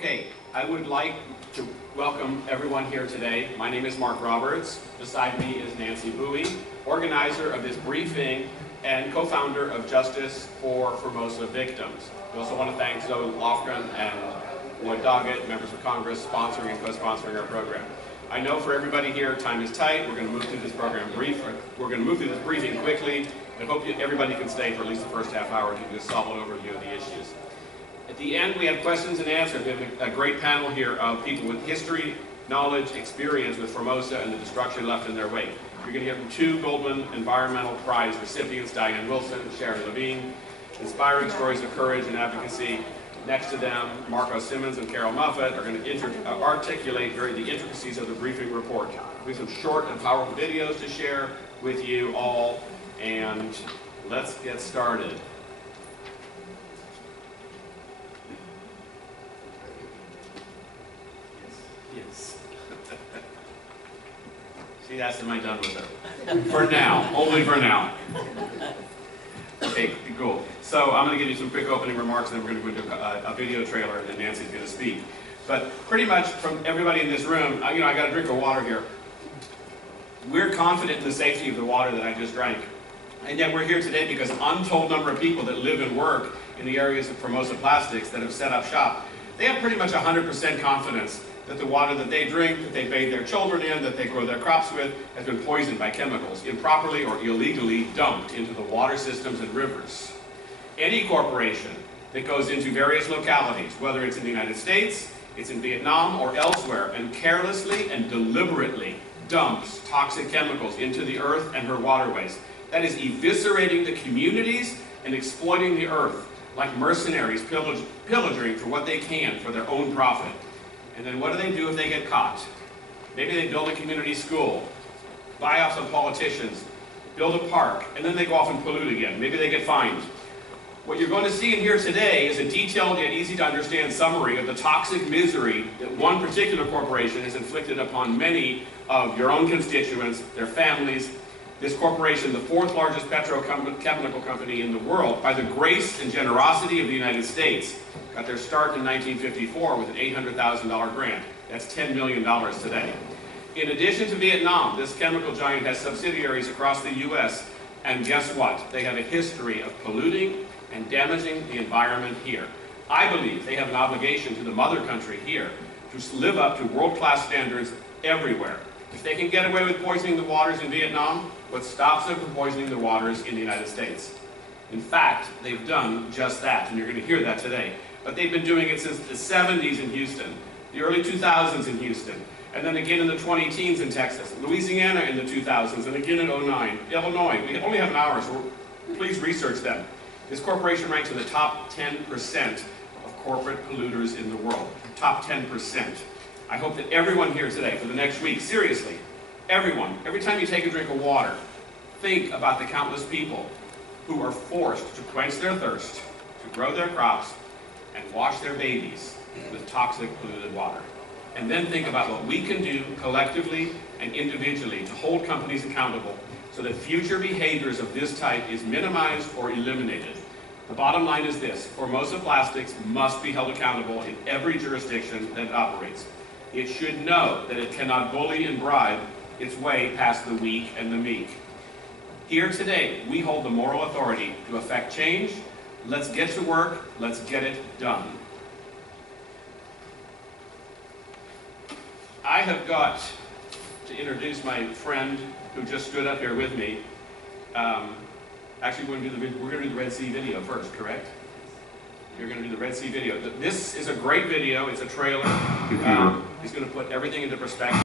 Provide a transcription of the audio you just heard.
Okay, I would like to welcome everyone here today. My name is Mark Roberts. Beside me is Nancy Bowie, organizer of this briefing and co-founder of Justice for Formosa Victims. We also want to thank Zoe Lofgren and Lloyd Doggett, members of Congress, sponsoring and co-sponsoring our program. I know for everybody here, time is tight. We're going to move through this briefing quickly. I hope everybody can stay for at least the first half hour to get a solid overview of the issues. At the end, we have questions and answers. We have a great panel here of people with history, knowledge, experience with Formosa and the destruction left in their wake. You're going to hear from two Goldman Environmental Prize recipients, Diane Wilson and Sharon Levine, inspiring stories of courage and advocacy. Next to them, Marco Simmons and Carol Muffett are going to articulate the intricacies of the briefing report. We have some short and powerful videos to share with you all, and let's get started. Yes. See, that's am I done with it? For now, only for now. Okay, cool. So I'm going to give you some quick opening remarks, and then we're going to go into a video trailer, and then Nancy's going to speak. But pretty much from everybody in this room, I got a drink of water here. We're confident in the safety of the water that I just drank. And yet we're here today because an untold number of people that live and work in the areas of Formosa Plastics that have set up shop, they have pretty much 100% confidence that the water that they drink, that they bathe their children in, that they grow their crops with, has been poisoned by chemicals, improperly or illegally dumped into the water systems and rivers. Any corporation that goes into various localities, whether it's in the United States, it's in Vietnam, or elsewhere, and carelessly and deliberately dumps toxic chemicals into the earth and her waterways, that is eviscerating the communities and exploiting the earth like mercenaries pillaging for what they can for their own profit. And then what do they do if they get caught? Maybe they build a community school, buy off some politicians, build a park, and then they go off and pollute again. Maybe they get fined. What you're going to see and hear today is a detailed yet easy to understand summary of the toxic misery that one particular corporation has inflicted upon many of your own constituents, their families. This corporation, the fourth largest petrochemical company in the world, by the grace and generosity of the United States, got their start in 1954 with an $800,000 grant. That's $10 million today. In addition to Vietnam, this chemical giant has subsidiaries across the U.S., and guess what? They have a history of polluting and damaging the environment here. I believe they have an obligation to the mother country here to live up to world-class standards everywhere. If they can get away with poisoning the waters in Vietnam, what stops them from poisoning the waters in the United States? In fact, they've done just that, and you're going to hear that today. But they've been doing it since the 70s in Houston, the early 2000s in Houston, and then again in the 20-teens in Texas, Louisiana in the 2000s, and again in 2009, Illinois. We only have an hour, so please research them. This corporation ranks in the top 10% of corporate polluters in the world. Top 10%. I hope that everyone here today, for the next week, seriously, everyone, every time you take a drink of water, think about the countless people who are forced to quench their thirst, to grow their crops, and wash their babies with toxic polluted water. And then think about what we can do collectively and individually to hold companies accountable so that future behaviors of this type is minimized or eliminated. The bottom line is this: Formosa Plastics must be held accountable in every jurisdiction that it operates. It should know that it cannot bully and bribe its way past the weak and the meek. Here today, we hold the moral authority to effect change. Let's get to work. Let's get it done. I have got to introduce my friend who just stood up here with me. Actually, we're going to do the Red Sea video first, correct? You're going to do the Red Sea video. This is a great video. It's a trailer. He's going to put everything into perspective.